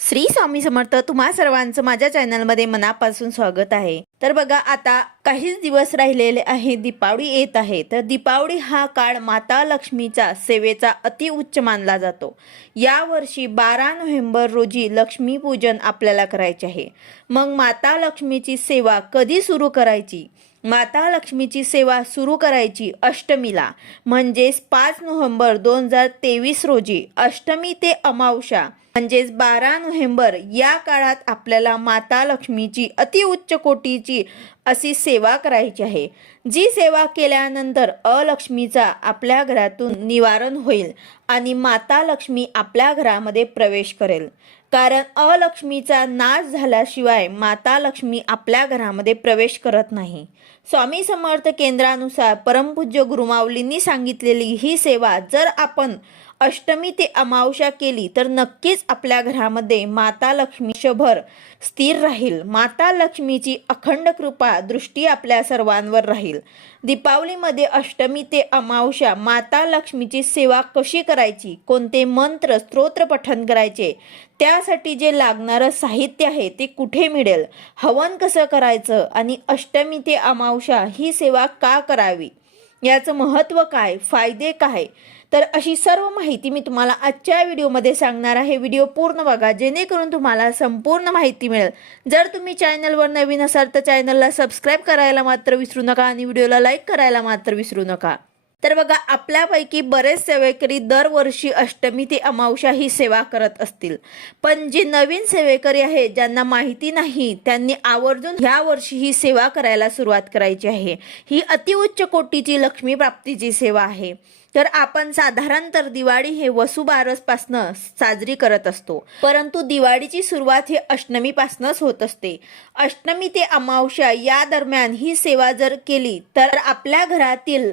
श्री स्वामी समर्थ तुम्हा सर्वांचं माझ्या चॅनलमध्ये मनापासून स्वागत आहे। तर बघा आता काहीच दिवस राहिलेले आहे, दीपावली येत आहे। तर दीपावली हा काळ माता लक्ष्मीचा सेवेचा अति उच्च मानला जातो। या वर्षी 12 नोव्हेंबर रोजी लक्ष्मी पूजन आपल्याला करायचे आहे। मग माता लक्ष्मीची सेवा कधी सुरू करायची? माता लक्ष्मीची सेवा सुरू करायची अष्टमीला, म्हणजेच 5 नोव्हेंबर 2023 रोजी। अष्टमी ते अमावस्या म्हणजेच 12 नोव्हेंबर या काळात आपल्याला माता लक्ष्मीची अतिउच्च कोटीची अशी सेवा करायची आहे। जी सेवा केल्यानंतर अलक्ष्मीचा आपल्या घरातून निवारण होईल आणि माता लक्ष्मी आपल्या घरामध्ये प्रवेश करेल। कारण अलक्ष्मीचा नाश झाल्याशिवाय माता लक्ष्मी आपल्या घरामध्ये प्रवेश करत नाही। स्वामी समर्थ केंद्रानुसार परमपूज्य गुरुमाऊलींनी सांगितलेली ही सेवा जर आपण अष्टमी ते अमावस्या केली तर नक्कीच आपल्या घरामध्ये माता लक्ष्मी शभर स्थिर राहील। माता लक्ष्मीची अखंड कृपा दृष्टी आपल्या सर्वांवर राहील। दीपावलीमध्ये अष्टमी ते अमावस्या माता लक्ष्मीची सेवा कशी करायची, कोणते मंत्र स्तोत्र पठण करायचे, त्यासाठी जे लागणारं साहित्य आहे ते कुठे मिळेल, हवन कसं करायचं आणि अष्टमी ते अमावस्या ही सेवा का करावी, याचं महत्त्व काय, फायदे काय, तर अशी सर्व माहिती मी तुम्हाला आजच्या व्हिडिओमध्ये सांगणार आहे। व्हिडिओ पूर्ण बघा जेणेकरून तुम्हाला संपूर्ण माहिती मिळेल। जर तुम्ही चॅनलवर नवीन असाल तर चॅनलला सबस्क्राईब करायला मात्र विसरू नका आणि व्हिडिओला लाईक करायला मात्र विसरू नका। तर बघा आपल्यापैकी बरेच सेवेकरी दरवर्षी अष्टमी ते अमावस्या ही सेवा करत असतील, पण जे नवीन सेवेकरी आहेत ज्यांना माहिती नाही त्यांनी आवर्जून ह्या वर्षी ही सेवा करायला सुरुवात करायची आहे। ही अतिउच्च कोटीची लक्ष्मी प्राप्तीची सेवा आहे। तर आपण साधारणतः दिवाळी हे वसुबारसपासून साजरी करत असतो, परंतु दिवाळीची सुरुवात ही अष्टमीपासूनच होत असते। अष्टमी ते अमावस्या या दरम्यान ही सेवा जर केली तर आपल्या घरातील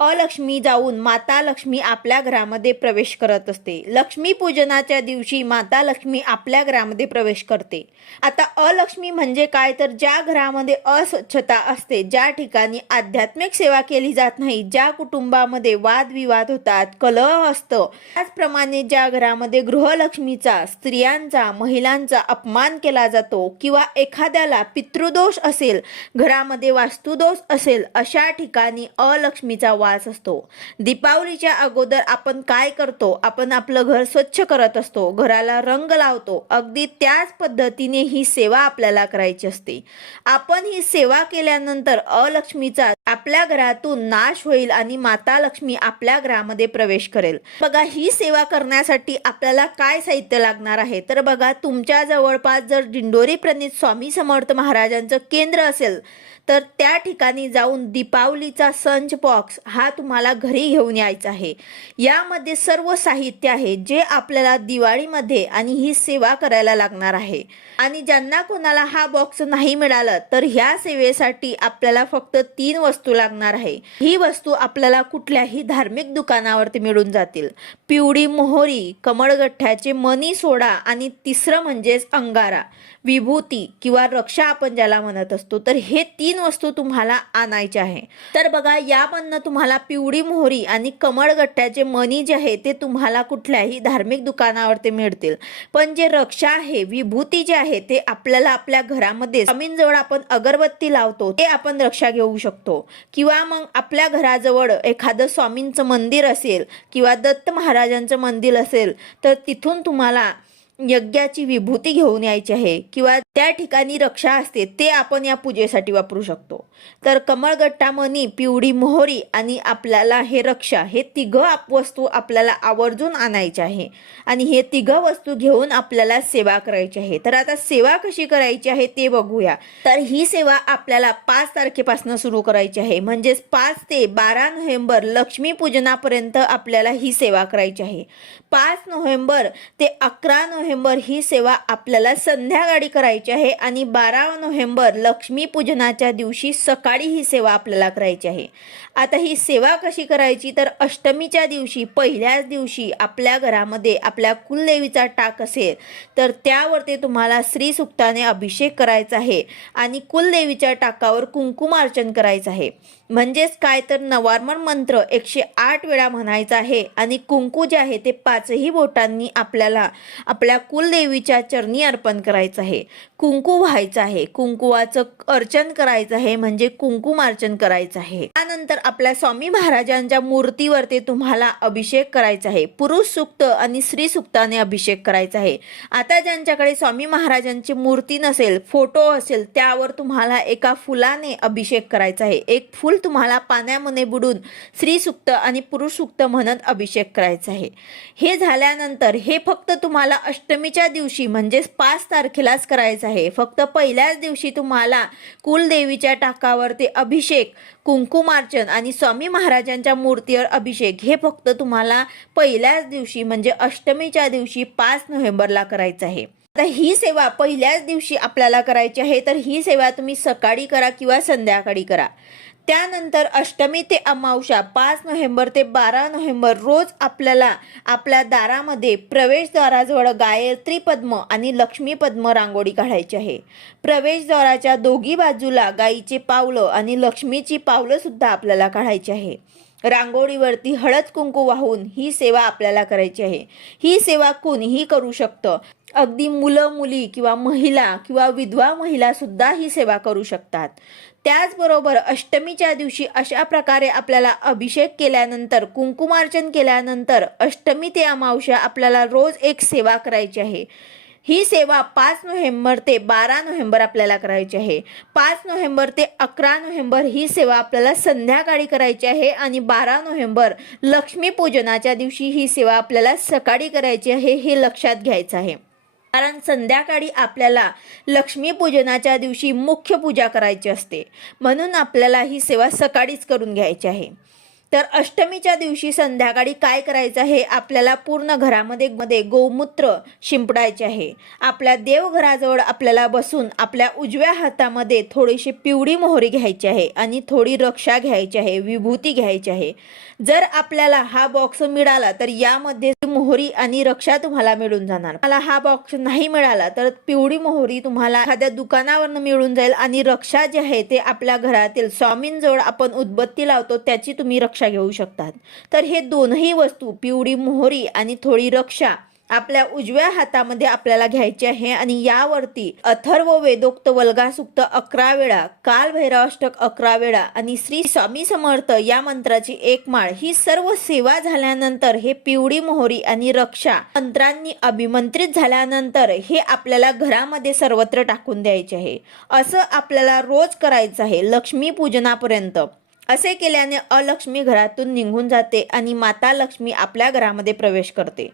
अलक्ष्मी जाऊन माता लक्ष्मी आपल्या घरामध्ये प्रवेश करत असते। लक्ष्मी पूजनाच्या दिवशी माता लक्ष्मी आपल्या घरामध्ये प्रवेश करते। आता अलक्ष्मी म्हणजे काय, तर ज्या घरामध्ये अस्वच्छता असते, ज्या ठिकाणी आध्यात्मिक सेवा केली जात नाही, ज्या कुटुंबामध्ये वादविवाद होतात, कलह असतो, त्याचप्रमाणे ज्या घरामध्ये गृहलक्ष्मीचा, स्त्रियांचा, महिलांचा अपमान केला जातो किंवा एखाद्याला पितृदोष असेल, घरामध्ये वास्तुदोष असेल, अशा ठिकाणी अलक्ष्मीचा वास असतो। दीपावलीच्या अगोदर आपण काय करतो, आपण आपलं घर स्वच्छ करत असतो, घराला रंग लावतो। अगदी त्याच पद्धतीने ही सेवा आपल्याला करायची असते। आपण ही सेवा केल्यानंतर अलक्ष्मीचा आपल्या घरातून नाश होईल आणि माता लक्ष्मी आपल्या घरामध्ये प्रवेश करेल। बघा ही सेवा करण्यासाठी आपल्याला काय साहित्य लागणार आहे, तर बघा तुमच्या जवळपास जर दिंडोरी प्रणित स्वामी समर्थ महाराजांचं केंद्र असेल तर त्या ठिकाणी जाऊन दीपावलीचा संच बॉक्स हा तुम्हाला घरी घेऊन यायचा आहे। यामध्ये सर्व साहित्य आहे जे आपल्याला दिवाळीमध्ये आणि ही सेवा करायला लागणार आहे। आणि ज्यांना कोणाला हा बॉक्स नाही मिळाला तर ह्या सेवेसाठी आपल्याला फक्त 3 वस्तू लागणार आहे। ही वस्तू आपल्याला कुठल्याही धार्मिक दुकानावरती मिळून जातील। पिवळी मोहरी, कमळगठ्ठ्याचे मणी सोडा आणि तिसरं म्हणजेच अंगारा, विभूती किंवा रक्षा आपण ज्याला म्हणत असतो, तर हे 3 वस्तू तुम्हाला आणायचे आहे। तर बघा यामधनं तुम्हाला पिवळी मोहरी आणि कमळगठ्ठ्याचे मणी जे आहे ते तुम्हाला कुठल्याही धार्मिक दुकानावरती मिळतील, पण जे रक्षा आहे, विभूती जे आहे ते आपल्याला आपल्या घरामध्ये स्वामींजवळ आपण अगरबत्ती लावतो ते आपण रक्षा घेऊ शकतो। किंवा मग आपल्या घराजवळ एखादं स्वामींचं मंदिर असेल किंवा दत्त महाराजांचं मंदिर असेल तर तिथून तुम्हाला यज्ञाची विभूती घेऊन यायची आहे किंवा त्या ठिकाणी रक्षा असते ते आपण या पूजेसाठी वापरू शकतो। तर कमळगट्टा, मणी, पिवळी मोहरी आणि आपल्याला हे रक्षा, हे तिघं वस्तू आपल्याला आवर्जून आणायचे आहे आणि हे तिघं वस्तू घेऊन आपल्याला सेवा करायची आहे। तर आता सेवा कशी करायची आहे ते बघूया। तर ही सेवा आपल्याला 5 तारखेपासून सुरू करायची आहे, म्हणजेच 5 ते 12 नोव्हेंबर लक्ष्मी पूजनापर्यंत आपल्याला ही सेवा करायची आहे। 5 नोव्हेंबर ते 11 नोव्हेंबर ही सेवा आपल्याला संध्याकाळी करायची आहे आणि 12 नोव्हेंबर लक्ष्मी पूजनाच्या दिवशी सकाळी ही सेवा आपल्याला करायची आहे। आता ही सेवा कशी करायची, तर अष्टमीच्या दिवशी पहिल्याच दिवशी आपल्या घरामध्ये आपल्या कुलदेवीचा टाक असेल तर त्यावरती तुम्हाला श्री सुक्ताने अभिषेक करायचा आहे आणि कुलदेवीच्या टाकावर कुंकुमार्चन करायचं आहे। म्हणजेच काय तर नवार्मन मंत्र 108 वेळा म्हणायचा आहे आणि कुंकू जे आहे ते 5ही बोटांनी आपल्याला आपल्या कुलदेवीच्या चरणी अर्पण करायचं आहे. कुंकू व्हायचं आहे, कुंकुवाचं अर्चन करायचं आहे, म्हणजे कुंकुमार्चन करायचं आहे. त्यानंतर आपल्या स्वामी महाराजांच्या मूर्तीवरती तुम्हाला अभिषेक करायचा आहे. पुरुष सूक्त आणि स्त्री सूक्ताने अभिषेक करायचा आहे. आता ज्यांच्याकडे स्वामी महाराजांची मूर्ती नसेल, फोटो असेल, त्यावर तुम्हाला एका फुलाने अभिषेक करायचा आहे. एक फुल तुम्हाला पाण्यामध्ये बुडून स्त्री सूक्त आणि पुरुष सूक्त म्हणत अभिषेक करायचा आहे. हे झाल्यानंतर हे फक्त तुम्हाला अष्टमीच्या दिवशी म्हणजेच 5 तारखेलाच करायचं आहे. फक्त पहिल्याच दिवशी तुम्हाला कुलदेवीच्या टाकावर ते अभिषेक, कुंकुमार्चन आणि स्वामी महाराजांच्या मूर्तीवर अभिषेक हे फक्त तुम्हाला पहिल्याच दिवशी म्हणजे अष्टमीच्या दिवशी 5 नोव्हेंबरला करायचं आहे. आता ही सेवा पहिल्याच दिवशी आपल्याला करायची आहे, तर ही सेवा तुम्ही सकाळी करा किंवा संध्याकाळी करा. त्यानंतर अष्टमी ते अमावस्या 5 नोव्हेंबर ते 12 नोव्हेंबर रोज आपल्याला आपल्या दारामध्ये प्रवेशद्वाराजवळ गायत्री पद्म आणि लक्ष्मी पद्म रांगोळी काढायची आहे. प्रवेशद्वाराच्या दोघी बाजूला गाईचे पावलं आणि लक्ष्मीची पावलं सुद्धा आपल्याला काढायची आहे. रांगोळीवरती हळद कुंकू वाहून ही सेवा आपल्याला करायची आहे. ही सेवा कोणीही करू शकतं. अगदी मुलं मुली किंवा महिला किंवा विधवा महिला सुद्धा ही सेवा करू शकतात. त्याचबरोबर अष्टमीच्या दिवशी अशा प्रकारे आपल्याला अभिषेक केल्यानंतर, कुंकुमार्चन केल्यानंतर अष्टमी ते अमावस्या आपल्याला रोज एक सेवा करायची आहे. ही सेवा 5 नोव्हेंबर ते 12 नोव्हेंबर आपल्याला करायची आहे. 5 नोव्हेंबर ते 11 नोव्हेंबर ही सेवा आपल्याला संध्याकाळी करायची आहे आणि 12 नोव्हेंबर लक्ष्मीपूजनाच्या दिवशी ही सेवा आपल्याला सकाळी करायची आहे. हे लक्षात घ्यायचं आहे, कारण संध्याकाळी आपल्याला लक्ष्मीपूजनाच्या दिवशी मुख्य पूजा करायची असते, म्हणून आपल्याला ही सेवा सकाळीच करून घ्यायची आहे. तर अष्टमीच्या दिवशी संध्याकाळी काय करायचं आहे, आपल्याला पूर्ण घरामध्ये गोमूत्र शिंपडायचे आहे. आपल्या देवघराजवळ आपल्याला बसून आपल्या उजव्या हातामध्ये थोडीशी पिवळी मोहरी घ्यायची आहे आणि थोडी रक्षा घ्यायची आहे, विभूती घ्यायची आहे. जर आपल्याला हा बॉक्स मिळाला तर यामध्ये मोहरी आणि रक्षा तुम्हाला मिळून जाणार. मला हा बॉक्स नाही मिळाला तर पिवळी मोहरी तुम्हाला एखाद्या दुकानावरून मिळून जाईल आणि रक्षा जे आहे ते आपल्या घरातील स्वामींजवळ आपण उदबत्ती लावतो त्याची तुम्ही रक्षा घेऊ शकतात. तर हे दोनही वस्तू, पिवळी मोहरी आणि थोडी रक्षा, आपल्या उजव्या हातामध्ये आपल्याला घ्यायचे आहे आणि यावरती अथर्व वेदोक्त वल्गा सूक्त 11 वेळा, काल भैरवाष्टक 11 वेळा आणि श्री स्वामी समर्थ या मंत्राची 1 माळ, ही सर्व सेवा झाल्यानंतर हे पिवळी मोहरी आणि रक्षा मंत्रांनी अभिमंत्रित झाल्यानंतर हे आपल्याला घरामध्ये सर्वत्र टाकून द्यायचे आहे. असं आपल्याला रोज करायचं आहे लक्ष्मी पूजनापर्यंत. असे केल्याने अलक्ष्मी घरातून निघून जाते आणि माता लक्ष्मी आपल्या घरामध्ये प्रवेश करते.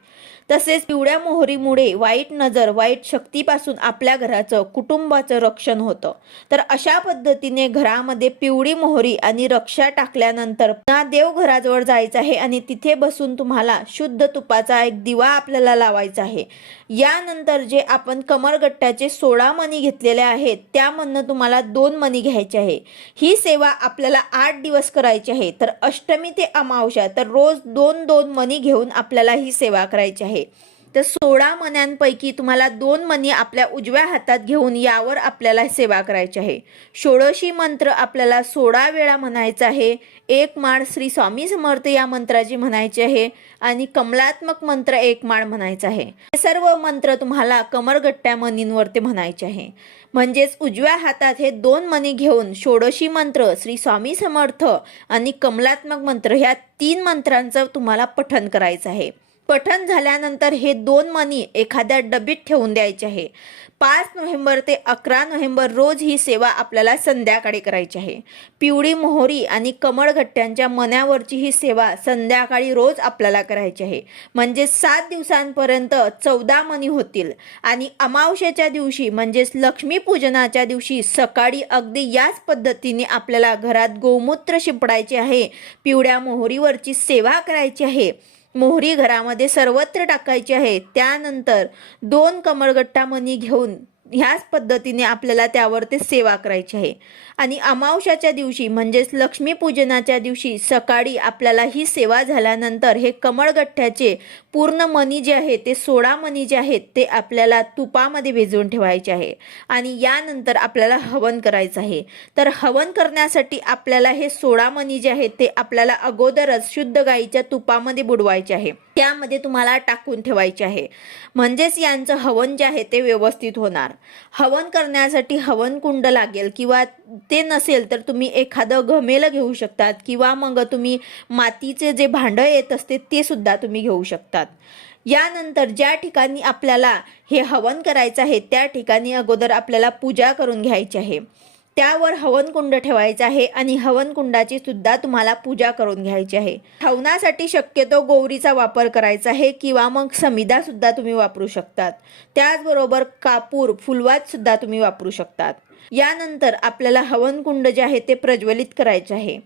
तसेच पिवळ्या मोहरीमुळे वाईट नजर, वाईट शक्तीपासून आपल्या घराचं, कुटुंबाचं रक्षण होतं. तर अशा पद्धतीने घरामध्ये पिवळी मोहरी आणि रक्षा टाकल्यानंतर पुन्हा देवघराजवळ जायचं आहे आणि तिथे बसून तुम्हाला शुद्ध तुपाचा एक दिवा आपल्याला लावायचा आहे. यानंतर जे आपण कमरगट्ट्याचे 16 मणी घेतलेले आहेत त्यामधनं तुम्हाला 2 मणी घ्यायचे आहे. ही सेवा आपल्याला 8 दिवस करायची आहे. तर अष्टमी ते अमावस्या तर रोज 2-2 मणी घेऊन आपल्याला ही सेवा करायची आहे. तर 16 मण्यांपैकी तुम्हाला 2 मणी आपल्या उजव्या हातात घेऊन यावर आपल्याला सेवा करायची आहे. षोडशी मंत्र आपल्याला 16 वेळा म्हणायचा आहे. 1 माळ श्री स्वामी समर्थ या मंत्राची म्हणायची आहे आणि कमलात्मक मंत्र 1 माळ म्हणायचा आहे. हे सर्व मंत्र तुम्हाला कमरगट्ट्या मणींवरती म्हणायचे आहे. म्हणजेच उजव्या हातात हे 2 मणी घेऊन षोडशी मंत्र, श्री स्वामी समर्थ आणि कमलात्मक मंत्र ह्या 3 मंत्रांचं तुम्हाला पठण करायचं आहे. पठण झाल्यानंतर हे 2 मणी एखाद्या डबीत ठेवून द्यायचे आहे. 5 नोव्हेंबर ते 11 नोव्हेंबर रोज ही सेवा आपल्याला संध्याकाळी करायची आहे. पिवळी मोहरी आणि कमळगट्ट्यांच्या मण्यावरची ही सेवा संध्याकाळी रोज आपल्याला करायची आहे. म्हणजे 7 दिवसांपर्यंत 14 मणी होतील आणि अमावस्येच्या दिवशी म्हणजेच लक्ष्मीपूजनाच्या दिवशी सकाळी अगदी याच पद्धतीने आपल्याला घरात गोमूत्र शिंपडायचे आहे. पिवळ्या मोहरीवरची सेवा करायची आहे. मोहरी घरामध्ये सर्वत्र टाकायची आहे. त्यानंतर 2 कमळगट्टा मणी घेऊन ह्याच पद्धतीने आपल्याला त्यावर ते सेवा करायची आहे। आणि अमावस्याच्या दिवशी म्हणजेच लक्ष्मीपूजनाच्या दिवशी सकाळी आपल्याला ही सेवा झाल्यानंतर हे कमळगठ्ठ्याचे पूर्ण मणी जे आहे ते 16 मणी जे आहेत ते आपल्याला तुपामध्ये भिजवून ठेवायचे आहे आणि यानंतर आपल्याला हवन करायचं आहे। तर हवन करण्यासाठी आपल्याला हे 16 मणी जे आहेत ते आपल्याला अगोदरच शुद्ध गाईच्या तुपामध्ये बुडवायचे आहे, त्यामध्ये तुम्हाला टाकून ठेवायचे आहे, म्हणजेच यांचं हवन जे आहे ते व्यवस्थित होणार। हवन करण्यासाठी हवन कुंड लागेल किंवा ते नसेल तर तुम्ही एखादं घमेलं घेऊ शकतात किंवा मग तुम्ही मातीचे जे भांडं येत असते ते सुद्धा तुम्ही घेऊ शकतात। यानंतर ज्या ठिकाणी आपल्याला हे हवन करायचं आहे त्या ठिकाणी अगोदर आपल्याला पूजा करून घ्यायची आहे, त्यावर हवन कुंड ठेवायचं आहे आणि हवन कुंडाची सुद्धा तुम्हाला पूजा करून घ्यायची आहे। हवनासाठी शक्यतो गौरीचा वापर करायचा आहे किंवा मग समिधा सुद्धा तुम्ही वापरू शकतात, त्याचबरोबर कापूर फुलवात सुद्धा तुम्ही वापरू शकतात। यानंतर आपल्याला हवन कुंड जे आहे ते प्रज्वलित करायचे आहे।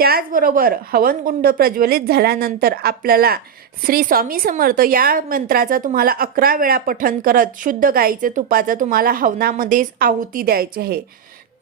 त्याचबरोबर हवनकुंड प्रज्वलित झाल्यानंतर आपल्याला श्री स्वामी समर्थ या मंत्राचा तुम्हाला 11 वेळा पठण करत शुद्ध गाईचे तुपाचा तुम्हाला हवनामध्ये आहुती द्यायची आहे।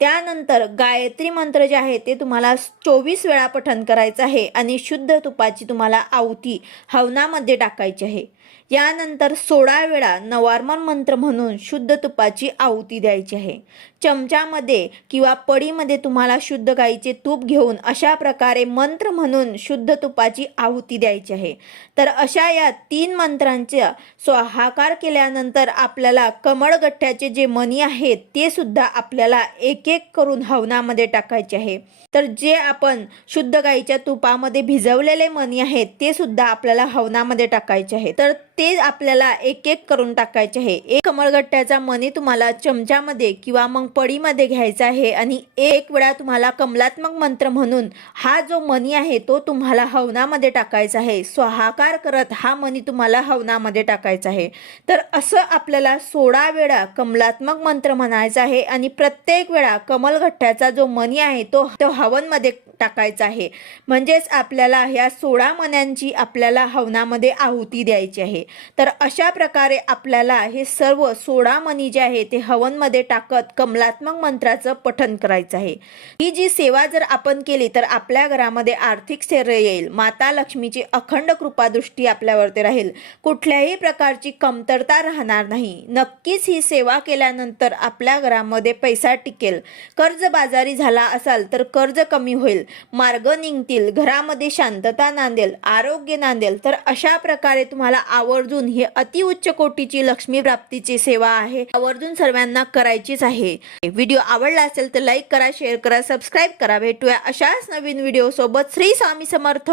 त्यानंतर गायत्री मंत्र जे आहे ते तुम्हाला 24 वेळा पठण करायचं आहे आणि शुद्ध तुपाची तुम्हाला आहुती हवनामध्ये टाकायची आहे। यानंतर 16 वेळा नवार्मन मंत्र म्हणून शुद्ध तुपाची आहुती द्यायची आहे। चमच्यामध्ये किंवा पडीमध्ये तुम्हाला शुद्ध गाईचे तूप घेऊन अशा प्रकारे मंत्र म्हणून शुद्ध तुपाची आहुती द्यायची आहे। तर अशा या 3 मंत्रांचा स्वाहाकार केल्यानंतर आपल्याला कमळगठ्ठ्याचे जे मणी आहेत ते सुद्धा आपल्याला एक एक करून हवनामध्ये टाकायचे आहे। तर जे आपण शुद्ध गाईच्या तुपामध्ये भिजवलेले मणी आहेत ते सुद्धा आपल्याला हवनामध्ये टाकायचे आहे। तर ते आपल्याला एक एक करून टाकायचे आहे। एक कमळगठ्ठ्याचा मणी तुम्हाला चमच्यामध्ये किंवा मग पडीमध्ये घ्यायचा आहे आणि एक वेळा तुम्हाला कमलात्मक मंत्र म्हणून हा जो मणी आहे तो तुम्हाला हवनामध्ये टाकायचा आहे। स्वाहाकार करत हा मणी तुम्हाला हवनामध्ये टाकायचा आहे। तर असं आपल्याला 16 वेळा कमलात्मक मंत्र म्हणायचा आहे आणि प्रत्येक वेळा कमलगठ्ठ्याचा जो मणी आहे तो हवनमध्ये टाकायचा आहे, म्हणजेच आपल्याला ह्या 16 मण्यांची आपल्याला हवनामध्ये आहुती द्यायची आहे। तर अशा प्रकारे आपल्याला हे सर्व 16 मणी जे आहे ते हवनमध्ये टाकत कमलात्मक मंत्राचं पठण करायचं आहे। ही जी सेवा जर आपण केली तर आपल्या घरामध्ये आर्थिक स्थैर्य येईल, माता लक्ष्मीची अखंड कृपादृष्टी आपल्यावरती राहील, कुठल्याही प्रकारची कमतरता राहणार नाही। नक्कीच ही सेवा केल्यानंतर आपल्या घरामध्ये पैसा टिकेल, कर्जबाजारी झाला असाल तर कर्ज कमी होईल, मार्ग निघतील, घरामध्ये शांतता नांदेल, आरोग्य नांदेल। तर अशा प्रकारे तुम्हाला आवर्जून ही अतिउच्च कोटीची लक्ष्मी प्राप्तीची सेवा आहे, आवर्जून सर्वांना करायचीच आहे। व्हिडिओ आवडला असेल तर लाईक करा, शेअर करा, सबस्क्राईब करा। भेटूया अशाच नवीन व्हिडिओ सोबत। श्री स्वामी समर्थ।